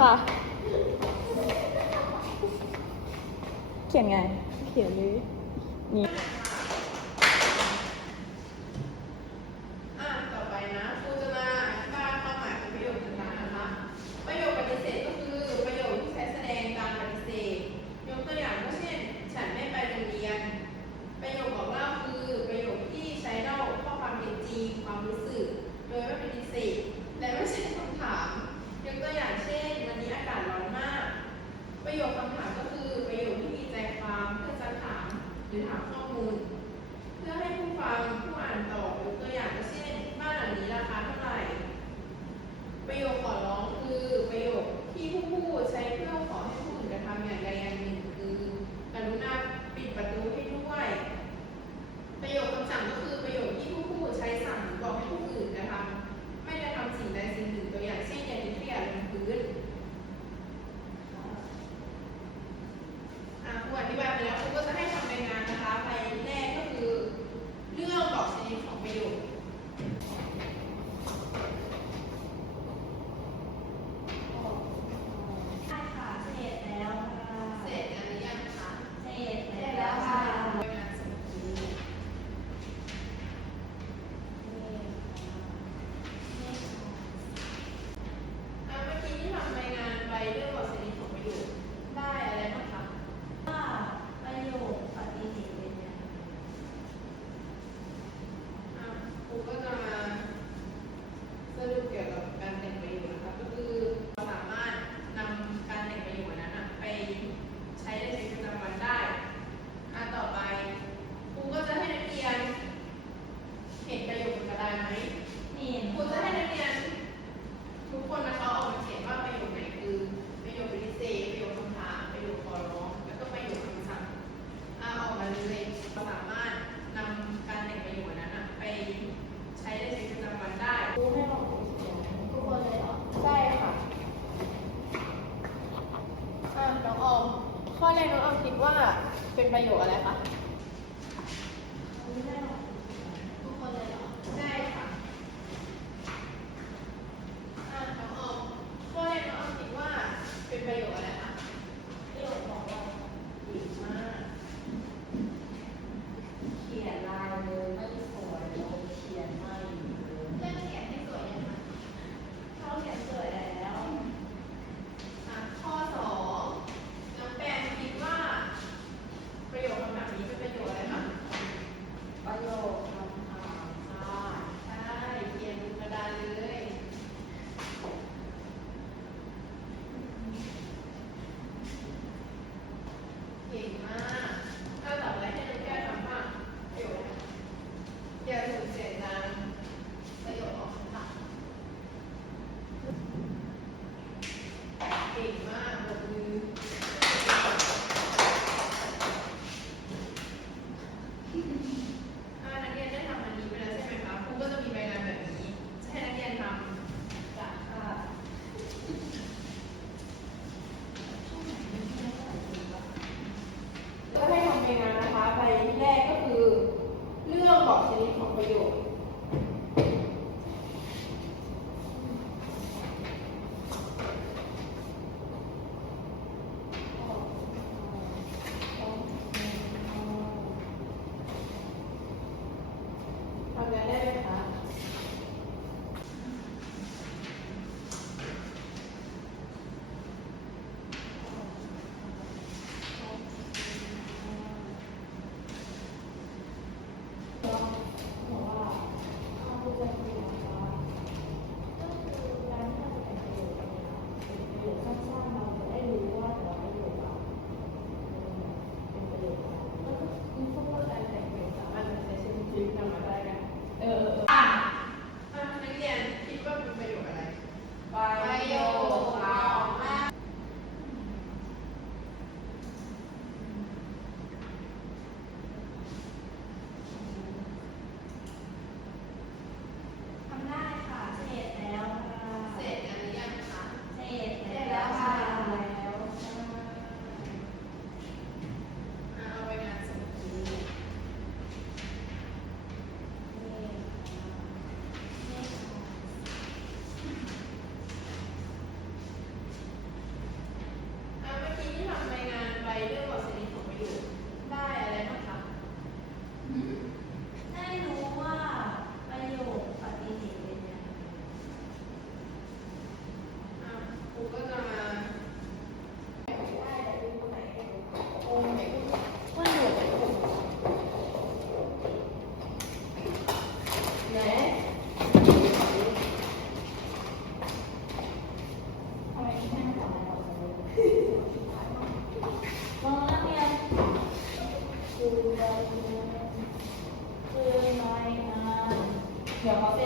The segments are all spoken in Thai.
ค่ะ เขียนไง เขียนเลยนี่ รือหาข้อมูล เพื่อให้ผู้ฟังผู้อ่านตอบยกตัวอย่างเช่น บ้านหลังนี้ราคาเท่าไหร่ ประโยคขอร้องคือประโยคที่ผู้พูดใช้เพื่อขอให้ผู้อื่นกระทำอย่างใดอย่างหนึ่ง คือกรุณาปิดประตูให้ด้วย ประโยคคำสั่งก็คือ ประโยคอะไรคะ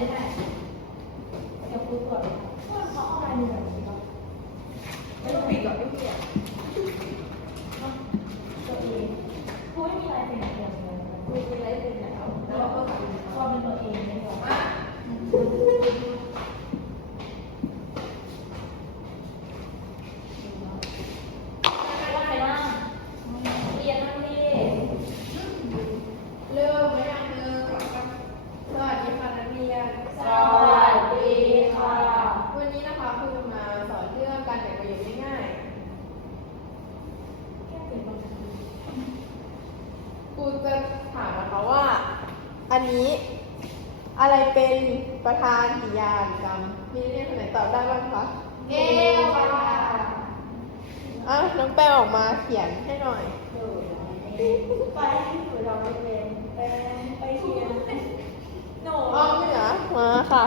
Amen. เป็นประธานกิริยาหรือกรรมมีนักเรียนคนไหนตอบได้บ้างคะเกลค่ะอะน้องแป้งออกมาเขียนให้หน่อยไปให้หนูเราไปเรียนไปไปเรียนหนูอ้อมเหนือมาค่ะ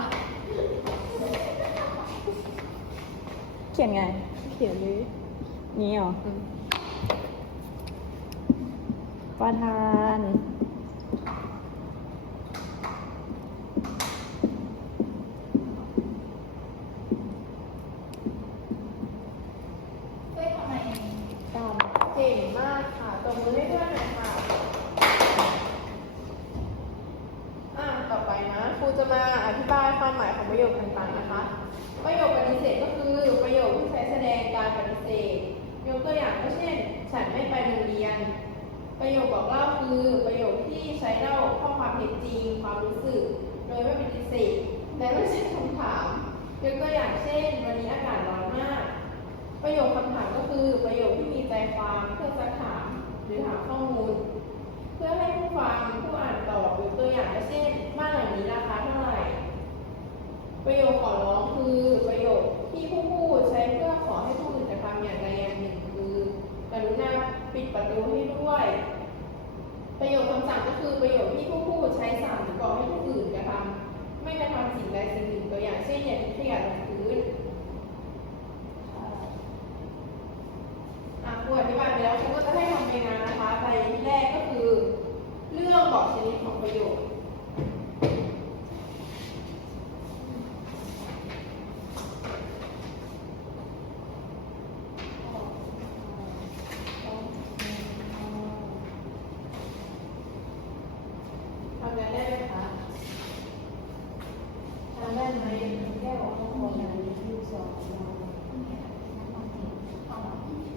เขียนไง เขียนเลยนี้เหรออืมประธาน เฮ้ยทำไม กรรม เก่งมากค่ะตบมือให้เพื่อนหน่อยค่ะ อะ ต่อไปนะ ครูจะมาอ ธิบายความหมายของประโยคต่างๆนะคะ ประโยคปฏิเสธก็คือประโยคที่ใช้แสดงการปฏิเสธ ยกตัวอย่างก็เช่น ฉันไม่ไปโรงเรียน ประโยคบอกเล่าคือประโยคที่ใช้เล่าข้อความเท็จจริง ความรู้สึก โดยไม่ปฏิเสธและไม่ใช่คำถาม ยกตัวอย่างเช่น วันนี้อากาศร้อนมาก ประโยคคำถามก็คือประโยคที่มีใจความเพื่อจะถามหรือถามข้อมูล เพื่อให้ผู้ฟังผู้อ่านตอบยกตัวอย่างก็เช่น บ้านหลังนี้ราคาเท่าไหร่ ประโยคขอร้องคือประโยคที่ผู้พูดใช้เพื่อขอให้ผู้อื่นกระทำอย่างใดอย่างหนึ่งคือกรุณา ปิดประตูให้ด้วย ประโยคคำสั่งก็คือประโยคที่ผู้พูดใช้สั่งหรือบอกให้ผู้อื่นกระทำไม่กระทำสิ่งใดสิ่งหนึ่งตัวอย่างเช่นอย่าทิ้งขยะลงพื้นอะครูอธิบายไปแล้วครูก็จะให้ทำไปนงานนะคะไปที่แรกก็คือ เรื่อง 那你们也可以再往后挪一点点右手往后面往后面放往后面